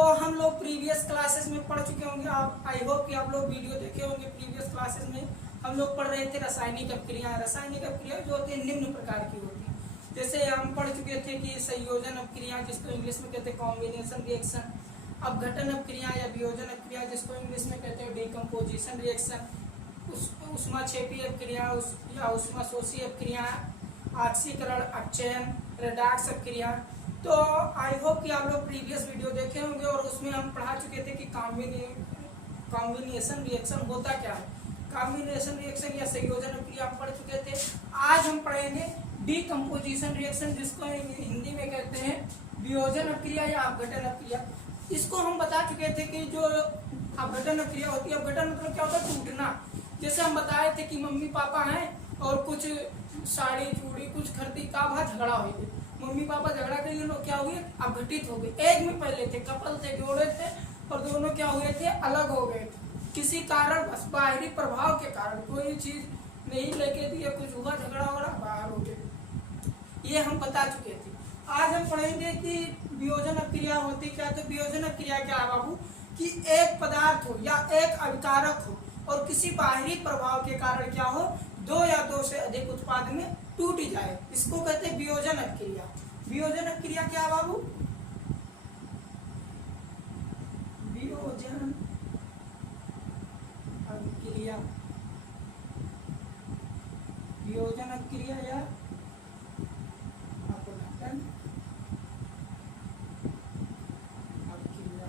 हम लोग previous classes में पढ़ चुके होंगे, आप आई होप कि आप लोग वीडियो देखे होंगे। प्रीवियस क्लासेस में हम लोग पढ़ रहे थे रासायनिक अपक्रिया। रासायनिक अपक्रिया जो होती है निम्न प्रकार की होती है। जैसे हम पढ़ चुके थे कि संयोजन अपक्रिया, जिसको इंग्लिश में कहते हैं कॉम्बिनेशन रिएक्शन, अपघटन अपक्रिया या वियोजन अपक्रिया, जिसको इंग्लिश में कहते हैं डिकम्पोजिशन रिएक्शन, ऊष्माक्षेपी अपक्रिया या ऊष्माशोषी अपक्रिया, ऑक्सीकरण, अपचयन, रेडॉक्स अपक्रिया। तो आई होप कि आप लोग प्रीवियस वीडियो देखे होंगे और उसमें हम पढ़ा चुके थे कि कॉम्बिनेशन रिएक्शन होता क्या है। कॉम्बिनेशन रिएक्शन या संयोजन अपक्रिया हम पढ़ चुके थे। आज हम पढ़ेंगे डिकम्पोजिशन रिएक्शन, जिसको हिंदी में कहते हैं वियोजन अपक्रिया या अपघटन अपक्रिया। इसको हम बता चुके थे कि जो अपघटन अपक्रिया होती है, अपघटन मतलब क्या होता है? टूटना। जैसे हम बताए थे कि मम्मी पापा हैं और कुछ साड़ी चूड़ी कुछ खरीदी का भाव झगड़ा हो गया। मम्मी पापा झगड़ा कर लोग क्या हुए? अपघटित हो गए। एक में पहले थे, कपल थे, जोड़े थे और दोनों क्या हुए थे? अलग हो गए थे किसी कारण, बस बाहरी प्रभाव के कारण। कोई चीज नहीं लेके दिए, कुछ हुआ, झगड़ा वगड़ा, बाहर हो गए। ये हम बता चुके थे। आज हम पढ़ेंगे कि वियोजन अपक्रिया होती क्या। तो वियोजन अपक्रिया क्या है बाबू? कि एक पदार्थ हो या एक अभिकारक हो और किसी बाहरी प्रभाव के कारण क्या हो? दो या दो से अधिक उत्पाद में टूट जाए, इसको कहते हैं वियोजन अपक्रिया। वियोजन अपक्रिया क्या है बाबू? वियोजन अपक्रिया, वियोजन अपक्रिया या अपघटन अपक्रिया,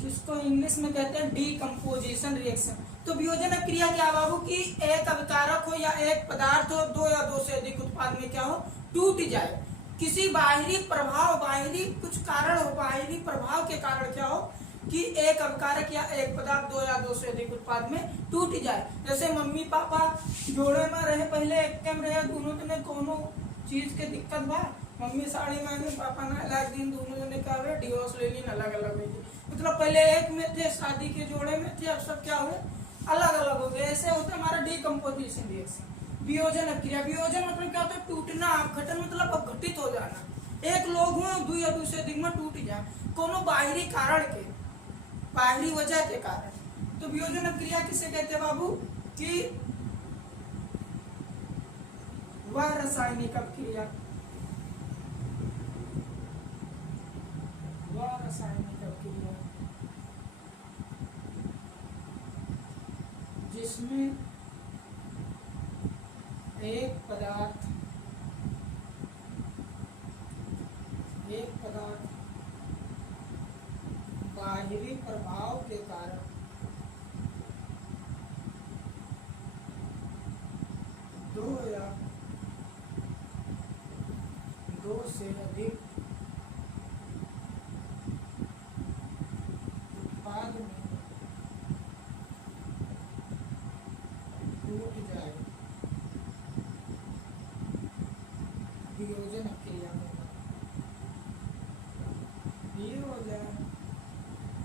जिसको इंग्लिश में कहते हैं डिकम्पोजिशन रिएक्शन। तो वियोजन अपक्रिया क्या बाबू? कि एक अभिकारक हो या एक पदार्थ हो, दो या दो से अधिक उत्पाद में क्या हो? टूट जाए। किसी बाहरी प्रभाव, बाहरी कुछ कारण हो, बाहरी प्रभाव के कारण क्या हो? कि एक अभिकारक या एक पदार्थ दो या दो से अधिक उत्पाद में टूट जाए। जैसे मम्मी पापा जोड़े में रहे, पहले एक में रहे, दोनों ने कोनो चीज के दिक्कत बा, मम्मी साड़ी मांगी, पापा ना लाख दिन, दोनों ने क्या हुए? डिवोर्स ले ली, अलग अलग हो गए। मतलब पहले एक में थे, शादी के जोड़े में थे, अब सब क्या हुए? अलग अलग हो गए। ऐसे होता है हमारा डिकम्पोजिशन रिएक्शन। वियोजन अपक्रिया, वियोजन मतलब क्या होता है? टूटना। अपघटन मतलब अपघटित हो जाना। एक लोग हो, दो या दो से अधिक में टूट जाए कोनो बाहरी कारण के, बाहरी वजह के कारण। तो वियोजन अपक्रिया किसे कहते हैं बाबू? कि वह रासायनिक अपक्रिया, वह रासायनिक अपक्रिया जिसमें एक पदार्थ बाहरी प्रभाव के कारण दो या दो से अधिक उत्पाद में टूट जाए, वियोजन अपक्रिया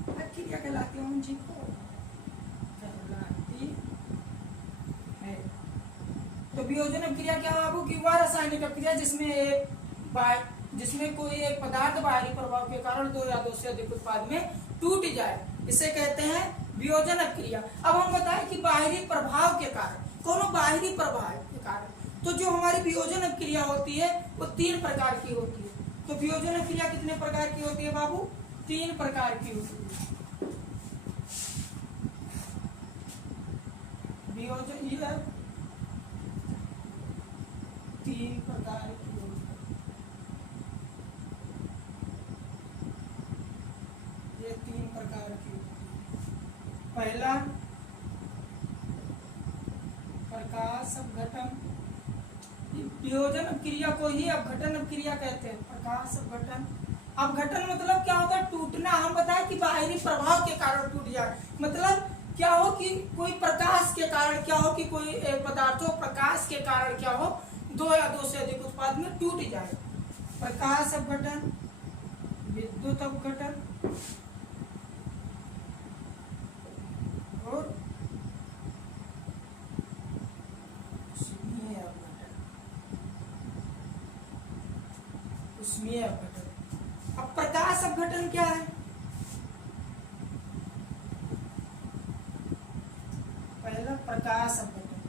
अपक्रिया कहलाती है। जी को कहलाती है। तो वियोजन अपक्रिया क्या बाबू? कि वह रासायनिक अपक्रिया जिसमें कोई एक पदार्थ बाहरी प्रभाव के कारण दो या दो से अधिक उत्पाद में टूट जाए, इसे कहते हैं वियोजन अपक्रिया। अब हम बताएं कि बाहरी प्रभाव के कारण, कोनो बाहरी प्रभाव के कारण, तो जो हमारी वियोजन अपक्रिया होती है वो तीन प्रकार की होती है। तो वियोजन अपक्रिया कितने प्रकार की होती है बाबू? तीन प्रकार की होती है। वियोजन ये तीन प्रकार की होती है। ये तीन प्रकार की होती है। पहला प्रकाश अपघटन, वियोजन अपक्रिया को ही अपघटन अपक्रिया कहते हैं। प्रकाश अपघटन, अपघटन मतलब क्या होता है? टूटना। हम बताएं कि बाहरी प्रभाव के कारण टूट जाए। मतलब क्या हो कि कोई प्रकाश के कारण क्या हो कि कोई पदार्थ हो, प्रकाश के कारण क्या हो? दो या दो से अधिक उत्पाद में टूट जाए। प्रकाश अपघटन, विद्युत अपघटन और उष्मीय अपघटन। अब प्रकाश अपघटन क्या है? पहला प्रकाश अपघटन।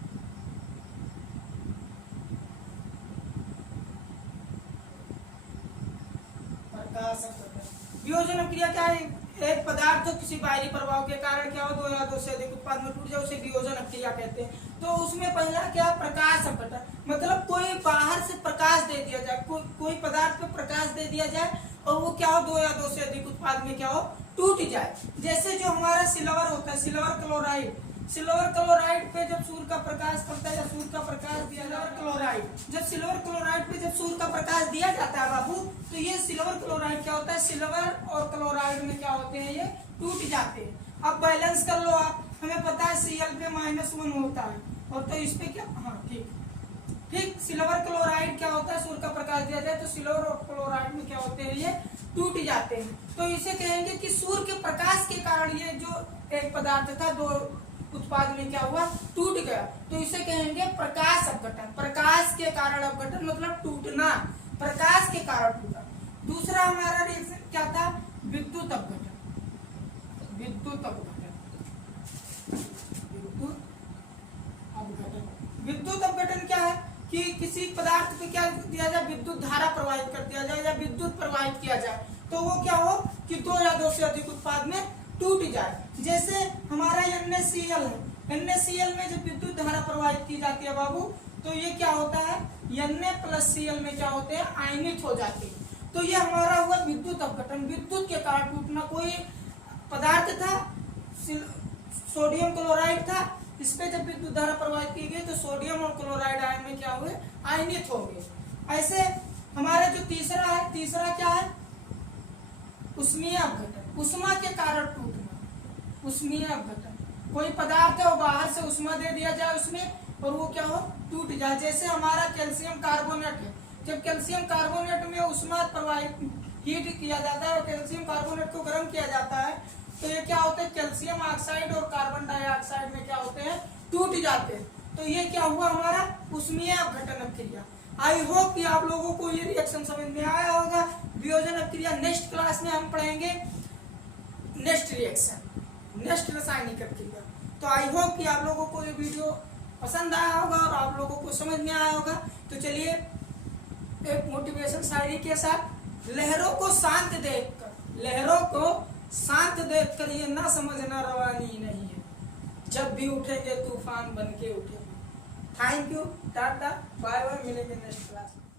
प्रकाश अपघटन वियोजन क्रिया क्या है? एक पदार्थ तो किसी बाहरी प्रभाव के कारण क्या हो, दो या दो से अधिक उत्पाद में टूट जाए, उसे वियोजन क्रिया कहते हैं। तो उसमें पहला क्या, प्रकाश अपघटन, मतलब कोई बाहर से प्रकाश दे दिया जाए, कोई पदार्थ पे प्रकाश दे दिया जाए और वो क्या हो, दो या दो से अधिक उत्पाद में क्या हो, टूट जाए। जैसे जो हमारा सिल्वर होता है, सिल्वर क्लोराइड, सिल्वर क्लोराइड पे जब सूर्य का प्रकाश पड़ता है या सूर्य का प्रकाश दिया सिल्वर क्लोराइड, जब सिल्वर क्लोराइड पे जब सूर्य का प्रकाश दिया जाता है बाबू, तो ये सिल्वर क्लोराइड क्या होता है, सिल्वर और क्लोराइड में क्या होते हैं, ये टूट जाते हैं। अब बैलेंस कर लो आप, हमें पता है Cl पे -1 होता है, और तो इस पे क्या, हाँ ठीक, सिल्वर क्लोराइड क्या होता है, सूर्य का प्रकाश दिया जाए तो सिल्वर और क्लोराइड में क्या होते हैं, ये टूट जाते हैं। तो इसे कहेंगे कि सूर्य के प्रकाश के कारण ये जो एक पदार्थ था, दो उत्पाद में क्या हुआ, टूट गया, तो इसे कहेंगे प्रकाश अपघटन। प्रकाश के कारण अपघटन मतलब टूटना, प्रकाश के कारण टूटा। दूसरा हमारा रिएक्शन क्या था, विद्युत अपघटन। विद्युत अपघटन, विद्युत अपघटन क्या है कि किसी पदार्थ पे क्या दिया जाए, विद्युत धारा प्रवाहित कर दिया जाए या विद्युत प्रवाहित किया जाए, तो वो क्या हो कि दो या दो से अधिक उत्पाद में टूट जाए। जैसे हमारा NaCl है, NaCl में जब विद्युत धारा प्रवाहित की जाती है बाबू, तो ये क्या होता है, Na+Cl में क्या होते हैं, आयनित हो जाते हैं। तो ये हमारा हुआ विद्युत अपघटन, विद्युत के कारण टूटना। कोई पदार्थ था, सोडियम क्लोराइड था, इस पे जब विद्युत धारा प्रवाहित की गई तो सोडियम और क्लोराइड आयन में क्या हुए, आयनित हो गए। ऐसे हमारा जो तीसरा है, तीसरा क्या है, उष्मीय अपघटन, उष्मा के कारण टूटना, उष्मीय अपघटन। कोई पदार्थ है वो बाहर से उष्मा दे दिया जाए उसमें और वो क्या हो, टूट जाए। जैसे हमारा कैल्शियम कार्बोनेट है, जब कैल्शियम कार्बोनेट में उष्मा प्रवाहित हीट किया जाता है और कैल्शियम कार्बोनेट को गर्म किया जाता है, तो ये क्या होते हैं, कैल्शियम ऑक्साइड और कार्बन डाइऑक्साइड में क्या होते हैं, टूट जाते हैं। तो ये क्या हुआ हमारा उष्मीय अपघटन क्रिया। आई होप कि आप लोगों को ये रिएक्शन समझ में आया होगा। वियोजन क्रिया नेक्स्ट क्लास में हम पढ़ेंगे, नेक्स्ट रिएक्शन, नेक्स्ट रासायनिक क्रिया। तो आई होप कि आप लोगों को ये वीडियो पसंद आया होगा और आप लोगों को समझ में आया होगा। तो चलिए एक मोटिवेशन शायरी के साथ, लहरों को शांत देखकर, लहरों को शांत देखकर ये ना समझना रवानी नहीं है, जब भी उठेंगे तूफान बन के उठेंगे। Thank you, tata, bye bye, मिलेंगे नेक्स्ट क्लास में।